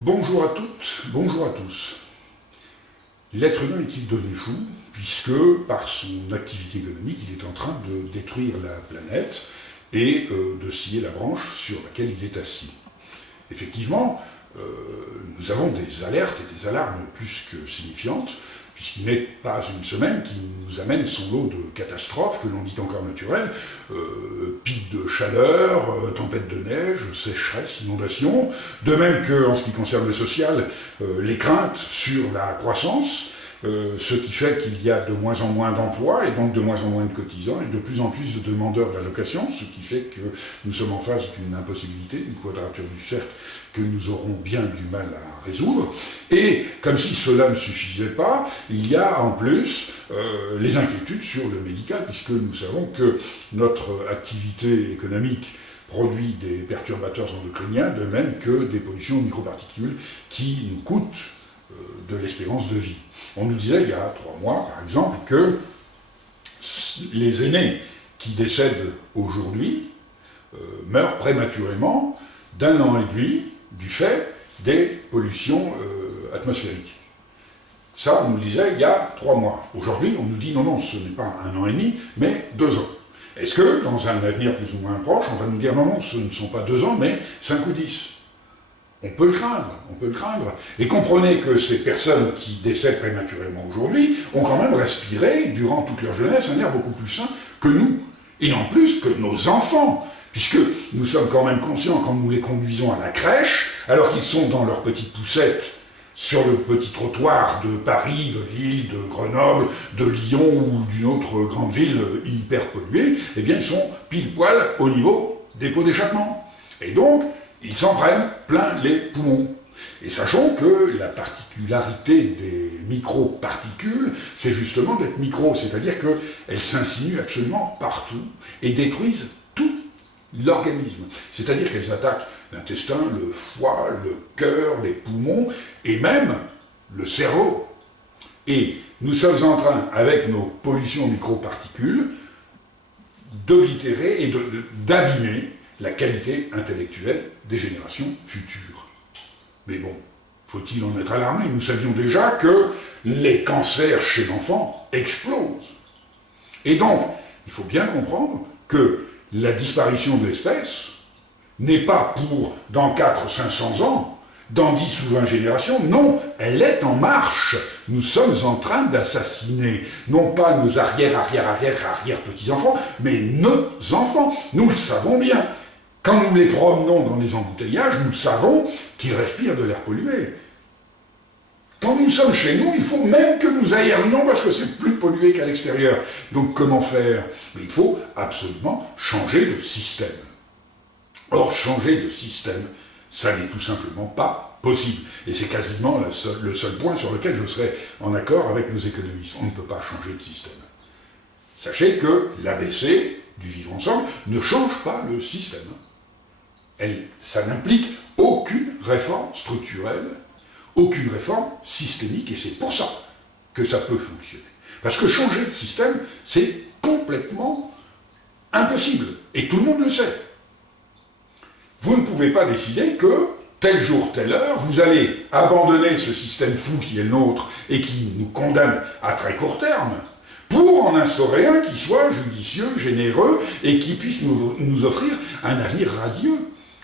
Bonjour à toutes, bonjour à tous. L'être humain est-il devenu fou, puisque par son activité économique, il est en train de détruire la planète et de scier la branche sur laquelle il est assis. Effectivement, nous avons des alertes et des alarmes plus que signifiantes, puisqu'il n'est pas une semaine qui nous amène son lot de catastrophes, que l'on dit encore naturelles, pics de chaleur, tempêtes de neige, sécheresse, inondations, de même qu'en ce qui concerne le social, les craintes sur la croissance, ce qui fait qu'il y a de moins en moins d'emplois et donc de moins en moins de cotisants et de plus en plus de demandeurs d'allocations, ce qui fait que nous sommes en face d'une impossibilité, d'une quadrature du cercle que nous aurons bien du mal à résoudre. Et comme si cela ne suffisait pas, il y a en plus les inquiétudes sur le médical, puisque nous savons que notre activité économique produit des perturbateurs endocriniens, de même que des pollutions aux microparticules qui nous coûtent de l'espérance de vie. On nous disait il y a 3 mois, par exemple, que les aînés qui décèdent aujourd'hui meurent prématurément d'1 an et demi du fait des pollutions atmosphériques. Ça, on nous le disait il y a 3 mois. Aujourd'hui, on nous dit non, ce n'est pas 1 an et demi, mais 2 ans. Est-ce que, dans un avenir plus ou moins proche, on va nous dire non, ce ne sont pas 2 ans, mais 5 ou 10 ? On peut le craindre, on peut le craindre. Et comprenez que ces personnes qui décèdent prématurément aujourd'hui ont quand même respiré, durant toute leur jeunesse, un air beaucoup plus sain que nous. Et en plus que nos enfants, puisque nous sommes quand même conscients quand nous les conduisons à la crèche, alors qu'ils sont dans leur petite poussette sur le petit trottoir de Paris, de Lille, de Grenoble, de Lyon ou d'une autre grande ville hyper polluée, eh bien ils sont pile poil au niveau des pots d'échappement. Et donc, ils s'en prennent plein les poumons. Et sachons que la particularité des microparticules, c'est justement d'être micro, c'est-à-dire qu'elles s'insinuent absolument partout et détruisent tout l'organisme. C'est-à-dire qu'elles attaquent l'intestin, le foie, le cœur, les poumons et même le cerveau. Et nous sommes en train, avec nos pollutions microparticules, d'oblitérer et d'abîmer la qualité intellectuelle des générations futures. Mais bon, faut-il en être alarmé? Nous savions déjà que les cancers chez l'enfant explosent. Et donc, il faut bien comprendre que la disparition de l'espèce n'est pas pour dans 400 ou 500 ans, dans 10 ou 20 générations, non, elle est en marche. Nous sommes en train d'assassiner, non pas nos arrière-petits-enfants, mais nos enfants. Nous le savons bien. Quand nous les promenons dans les embouteillages, nous savons qu'ils respirent de l'air pollué. Quand nous sommes chez nous, il faut même que nous aérions parce que c'est plus pollué qu'à l'extérieur. Donc comment faire? Il faut absolument changer de système. Or, changer de système, ça n'est tout simplement pas possible. Et c'est quasiment le seul point sur lequel je serai en accord avec nos économistes. On ne peut pas changer de système. Sachez que l'ABC du vivre ensemble ne change pas le système. Ça n'implique aucune réforme structurelle, aucune réforme systémique, et c'est pour ça que ça peut fonctionner. Parce que changer de système, c'est complètement impossible, et tout le monde le sait. Vous ne pouvez pas décider que, tel jour, telle heure, vous allez abandonner ce système fou qui est le nôtre, et qui nous condamne à très court terme, pour en instaurer un qui soit judicieux, généreux, et qui puisse nous offrir un avenir radieux.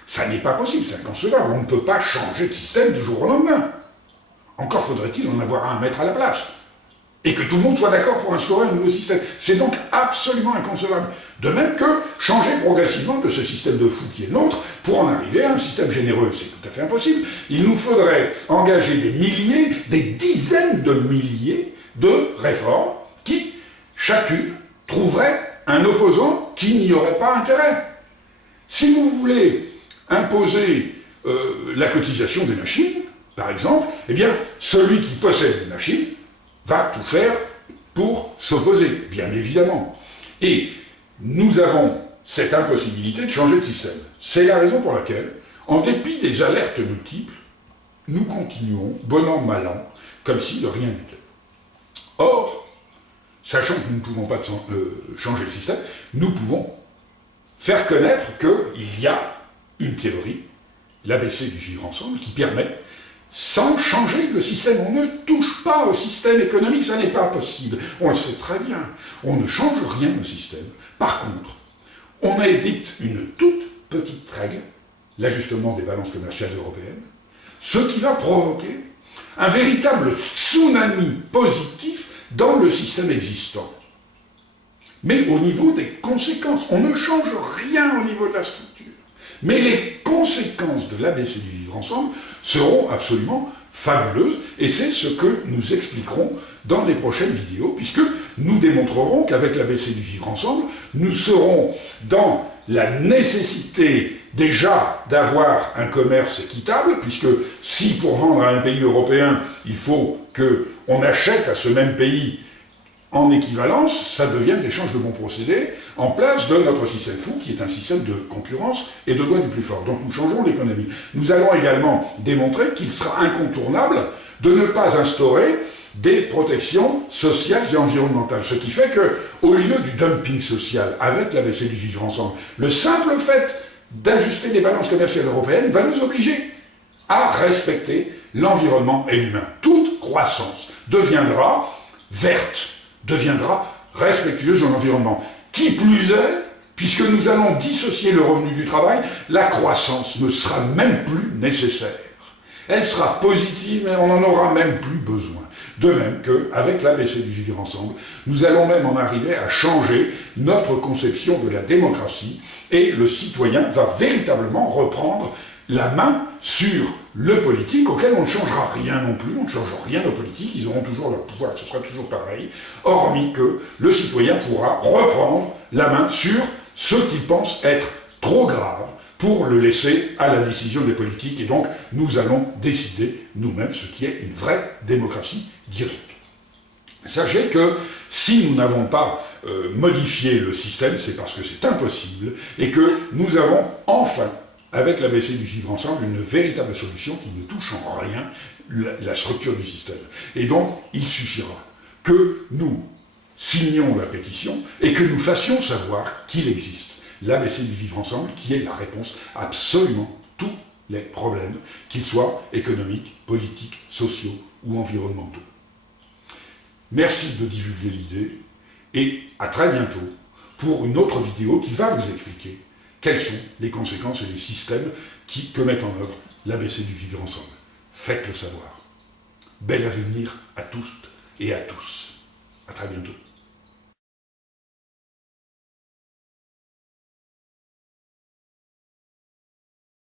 Ça n'est pas possible, c'est inconcevable. On ne peut pas changer de système du jour au lendemain. Encore faudrait-il en avoir un à mettre à la place. Et que tout le monde soit d'accord pour instaurer un nouveau système. C'est donc absolument inconcevable. De même que changer progressivement de ce système de fou qui est le nôtre pour en arriver à un système généreux. C'est tout à fait impossible. Il nous faudrait engager des milliers, des dizaines de milliers de réformes qui, chacune, trouverait un opposant qui n'y aurait pas intérêt. Si vous voulez imposer la cotisation des machines, par exemple, eh bien, celui qui possède une machine va tout faire pour s'opposer, bien évidemment. Et nous avons cette impossibilité de changer de système. C'est la raison pour laquelle, en dépit des alertes multiples, nous continuons, bon an, mal an, comme si de rien n'était. Or, sachant que nous ne pouvons pas changer le système, nous pouvons faire connaître qu'il y a une théorie, l'ABC du vivre ensemble, qui permet sans changer le système. On ne touche pas au système économique, ça n'est pas possible. On le sait très bien. On ne change rien au système. Par contre, on a édicté une toute petite règle, l'ajustement des balances commerciales européennes, ce qui va provoquer un véritable tsunami positif dans le système existant. Mais au niveau des conséquences, on ne change rien au niveau de la structure. Mais les conséquences de l'ABC du vivre ensemble seront absolument fabuleuses, et c'est ce que nous expliquerons dans les prochaines vidéos, puisque nous démontrerons qu'avec l'ABC du vivre ensemble, nous serons dans la nécessité déjà d'avoir un commerce équitable, puisque si pour vendre à un pays européen, il faut qu'on achète à ce même pays en équivalence, ça devient l'échange de bons procédés en place de notre système fou, qui est un système de concurrence et de loi du plus fort. Donc nous changerons l'économie. Nous allons également démontrer qu'il sera incontournable de ne pas instaurer des protections sociales et environnementales. Ce qui fait qu'au lieu du dumping social avec l'ABC du vivre ensemble, le simple fait d'ajuster les balances commerciales européennes va nous obliger à respecter l'environnement et l'humain. Toute croissance deviendra verte, deviendra respectueuse de l'environnement. Qui plus est, puisque nous allons dissocier le revenu du travail, la croissance ne sera même plus nécessaire. Elle sera positive, mais on n'en aura même plus besoin. De même qu'avec l'ABC du vivre ensemble, nous allons même en arriver à changer notre conception de la démocratie, et le citoyen va véritablement reprendre la main sur le politique, auquel on ne changera rien non plus, on ne change rien aux politiques, ils auront toujours leur pouvoir, ce sera toujours pareil, hormis que le citoyen pourra reprendre la main sur ce qu'il pense être trop grave pour le laisser à la décision des politiques, et donc nous allons décider nous-mêmes ce qui est une vraie démocratie directe. Sachez que si nous n'avons pas modifié le système, c'est parce que c'est impossible, et que nous avons enfin, avec l'ABC du vivre ensemble, une véritable solution qui ne touche en rien la structure du système. Et donc, il suffira que nous signions la pétition et que nous fassions savoir qu'il existe l'ABC du vivre ensemble, qui est la réponse à absolument tous les problèmes, qu'ils soient économiques, politiques, sociaux ou environnementaux. Merci de divulguer l'idée, et à très bientôt pour une autre vidéo qui va vous expliquer quelles sont les conséquences et les systèmes que met en œuvre l'ABC du vivre ensemble. Faites-le savoir. Bel avenir à toutes et à tous. À très bientôt.